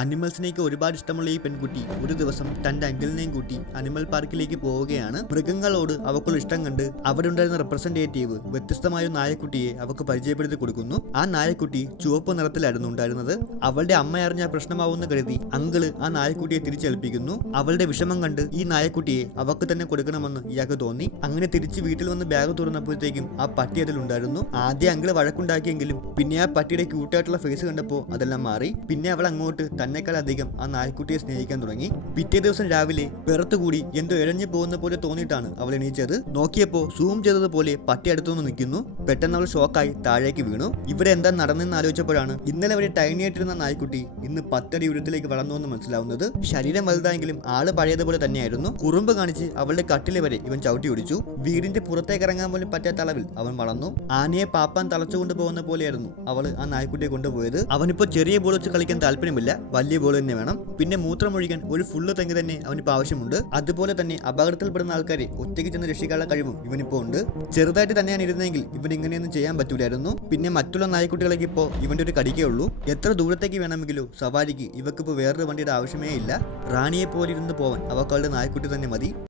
അനിമൽസിനെയൊക്കെ ഒരുപാട് ഇഷ്ടമുള്ള ഈ പെൺകുട്ടി ഒരു ദിവസം തന്റെ അങ്കിളിനെയും കൂട്ടി അനിമൽ പാർക്കിലേക്ക് പോവുകയാണ്. മൃഗങ്ങളോട് അവക്കുള്ള ഇഷ്ടം കണ്ട് അവിടെ ഉണ്ടായിരുന്ന റെപ്രസെന്റേറ്റീവ് വ്യത്യസ്തമായ ഒരു നായക്കുട്ടിയെ അവക്ക് പരിചയപ്പെടുത്തി കൊടുക്കുന്നു. ആ നായക്കുട്ടി ചുവപ്പ് നിറത്തിലായിരുന്നു ഉണ്ടായിരുന്നത്. അവളുടെ അമ്മ അറിഞ്ഞ പ്രശ്നമാവുമെന്ന് കരുതി അങ്കിള് ആ നായക്കുട്ടിയെ തിരിച്ചേൽപ്പിക്കുന്നു. അവളുടെ വിഷമം കണ്ട് ഈ നായക്കുട്ടിയെ അവക്ക് തന്നെ കൊടുക്കണമെന്ന് ഇയാൾക്ക് തോന്നി. അങ്ങനെ തിരിച്ച് വീട്ടിൽ വന്ന് ബാഗ് തുറന്നപ്പോഴത്തേക്കും ആ പട്ടി അതിലുണ്ടായിരുന്നു. ആദ്യം അങ്കിള് വഴക്കുണ്ടാക്കിയെങ്കിലും പിന്നെ ആ പട്ടിയുടെ ക്യൂട്ടായിട്ടുള്ള ഫേസ് കണ്ടപ്പോൾ അതെല്ലാം മാറി. പിന്നെ അവൾ അങ്ങോട്ട് തന്നെക്കാൾ അധികം ആ നായ്ക്കുട്ടിയെ സ്നേഹിക്കാൻ തുടങ്ങി. പിറ്റേ ദിവസം രാവിലെ പെറത്തുകൂടി എന്തോ ഇഴഞ്ഞു പോകുന്ന പോലെ തോന്നിയിട്ടാണ് അവൾ എണീച്ചത്. നോക്കിയപ്പോ സൂം ചെയ്തതുപോലെ പട്ടി അടുത്തുനിന്ന് നിൽക്കുന്നു. പെട്ടെന്ന് അവൾ ഷോക്കായി താഴേക്ക് വീണു. ഇവിടെ എന്താ നടന്നെന്ന് ആലോചിച്ചപ്പോഴാണ് ഇന്നലെ വരെ ടൈനി ആയിട്ടിരുന്ന നായ്ക്കുട്ടി ഇന്ന് 10 അടി ഉയരത്തിലേക്ക് വളർന്നു എന്ന് മനസ്സിലാവുന്നത്. ശരീരം വലുതായെങ്കിലും ആള് പഴയതുപോലെ തന്നെയായിരുന്നു. കുറുമ്പ് കാണിച്ച് അവളുടെ കട്ടിലെ വരെ ഇവൻ ചവിട്ടി ഒടിച്ചു. വീടിന്റെ പുറത്തേക്ക് ഇറങ്ങാൻ പോലും പറ്റാത്ത അളവിൽ അവൻ വളർന്നു. ആനയെ പാപ്പാൻ തളച്ചുകൊണ്ട് പോകുന്ന പോലെയായിരുന്നു അവൾ ആ നായ്ക്കുട്ടിയെ കൊണ്ടുപോയത്. അവനിപ്പോ ചെറിയ ബോൾ വെച്ച് കളിക്കാൻ താല്പര്യമില്ല, വലിയ ബോൾ തന്നെ വേണം. പിന്നെ മൂത്രമൊഴിക്കാൻ ഒരു ഫുള്ള് തെങ്ങ് തന്നെ അവനിപ്പോ ആവശ്യമുണ്ട്. അതുപോലെ തന്നെ അപകടത്തിൽപ്പെടുന്ന ആൾക്കാരെ ഒറ്റയ്ക്ക് ചെന്ന് രക്ഷിക്കാനുള്ള കഴിവും ഇവനിപ്പോ ഉണ്ട്. ചെറുതായിട്ട് തന്നെയാണ് ഇരുന്നെങ്കിൽ ഇവൻ ഇങ്ങനെയൊന്നും ചെയ്യാൻ പറ്റൂലായിരുന്നു. പിന്നെ മറ്റുള്ള നായ്ക്കുട്ടികളൊക്കെ ഇപ്പോൾ ഇവന്റെ ഒരു കടിക്കേ ഉള്ളൂ. എത്ര ദൂരത്തേക്ക് വേണമെങ്കിലോ സവാരിക്ക് ഇവക്കിപ്പോ വേറൊരു വണ്ടിയുടെ ആവശ്യമേ ഇല്ല. റാണിയെ പോലെ ഇരുന്ന് പോവാൻ അവക്കാളുടെ നായ്ക്കുട്ടി തന്നെ മതി.